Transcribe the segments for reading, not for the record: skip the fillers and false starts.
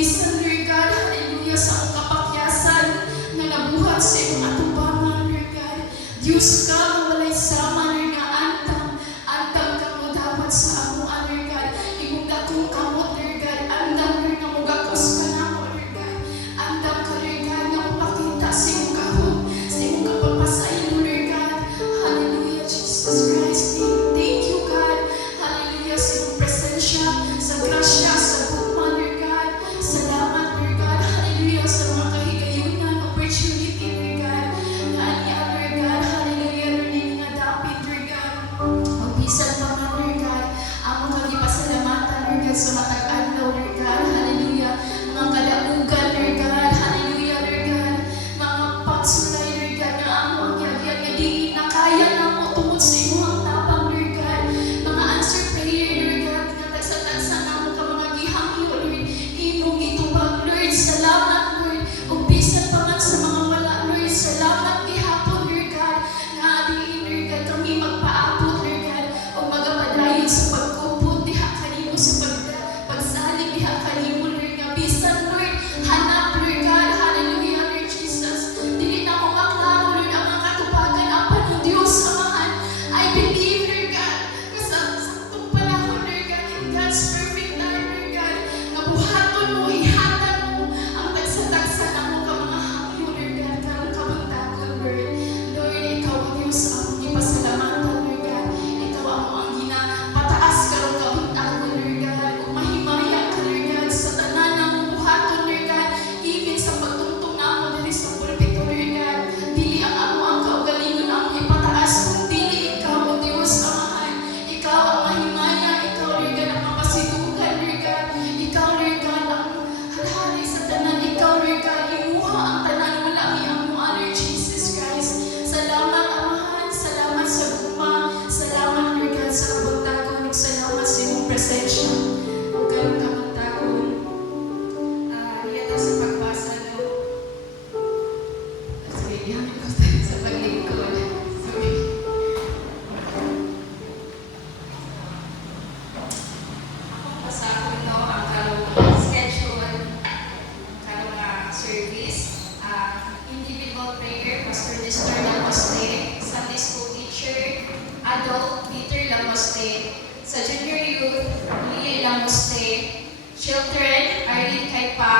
bisan, Lord God, hallelujah, sa akong kapakyasan na nabuhat sa iyong atubangan, Lord God. Diyos ka, ang walay sama, Lord, nga antang ka mo dapat sa among, Lord God. Imong dakong kamot, Lord God, andam, Lord, nga mugakos ka na mo, Lord God. Andam ka, Lord God, nga mapakita sa iyong kahog, sa iyong kapagpasayin, Lord God. Hallelujah, Jesus Christ. Thank you, God. Hallelujah, sa iyong presensya, sa grasya, sa bukman, Lord God. Salamat, Lord God. Hallelujah, sa mga kahigayunan, opportunity, Lord God. Na aniya, Lord God. Hallelujah, Lord, hindi nga dapit, Lord God. Magbisan pa nga, Lord God. Amo kang ipasalamatan, Lord God, sa matag adlaw, Lord God. Hallelujah. Mga kadaugan, Lord God. Hallelujah, Lord God. Mga pagsulay, Lord God, na amo ang yagyan nga di na kaya na mo tungod sa imong tapang, Lord God. Mga answer prayer, Lord God, nga tagsa-tagsa na mo ka mga gihangyo, Lord. Imong itubag, Lord. Salamat, Lord. Ug bisan pa man sa mga wala, Lord. Salamat gihapon, Lord God. Nga adiin, Lord God, kami magpaabot, Lord God. O magapadayon sa pagkupot, diha kanimo sa pagsalig, diha kanimo, Lord, nga bisan, Lord. Hanap, Lord God. Hallelujah, Lord Jesus. Dili na ko maklaro, Lord, ang mga katupagan, apan ng Diyos, Amahan. I believe, Lord God, nga sa itong panahon, Lord God, in God's perfect time, Lord God, nga buhaton mo, ihatag mo, ang tagsa-tagsa na mo ka mga hangyo, Lord God, karong kabuntagon, Lord. Lord, ikaw ang Diyos, ang ipasalamatan, Lord God. Ikaw ang ginapataas karong kabuntagon, Lord God. Kung mahimaya ka, Lord God, sa tanan na mo buhaton, Lord God, even sa pagtungtong na mo dili sa pulpito, Lord God. Dili ang kaugalingon ang ipataas, kung dili ikaw ang Diyos, Amahan. Ikaw ang mahimaya, ikaw, Lord God, ang mapasidugan, Lord God. Ikaw, Lord God, ang halhali sa tanan. Ikaw, Lord God, imuha ang tanan, wala ang mo, Lord Jesus Christ. Salamat, Amahan. Salamat sa guma. Salamat, Lord God, sa kabuntagon. Ug salamat sa imong presensya. Ug karong kabuntagon. Riyata sa pagbasa, no? Sige, diyan ko sa paglingkod. Sorry. Akong pasahon, no, ang karong schedule, karong service, individual prayer, Pastor Nestor Lamoste, Sunday school teacher, adult Peter Lamoste, sa junior youth, Lee Lamoste, children, Arlene Kaipa,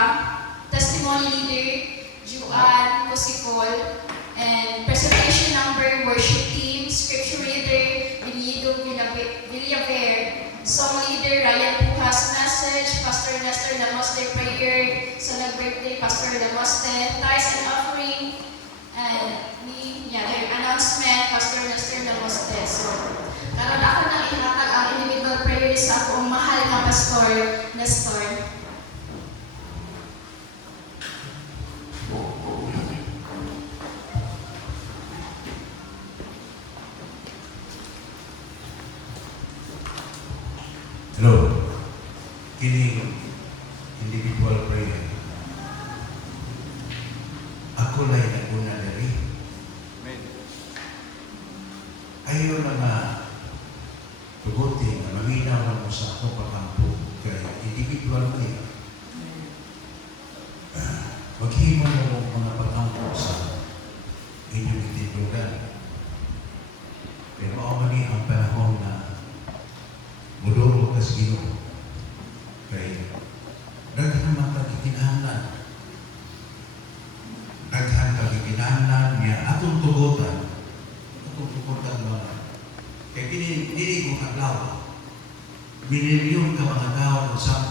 testimony leader, Juan Cosikol, and presentation number, worship team, scripture reader, Benito Villaver, song leader, Ryan Pujas, message, Pastor Nestor Lamoste, prayer, sa nag-birthday, Pastor Lamoste, tithes and offering, and their announcement, Pastor Nestor Lamoste. So, karon ako nang ihatag ang individual prayers sa akong mahal na Pastor Nestor. Hello. Kini individual prayer. Ako lay naguna diri. Ayaw na nga tugutin na maminaw mo sa ako pakampo kay individual prayer. Maghimo mo mga pakampo sa inyong individual. Pero ako mani ang panahon na mudoro ka sa Ginoo. Kaya daghan man kagikinahanglan. Daghan kagikinahanglan niya atong tugutan. Atong tugutan mga. Kaya dili ko kadlaw. Minilyon ka mga tao sa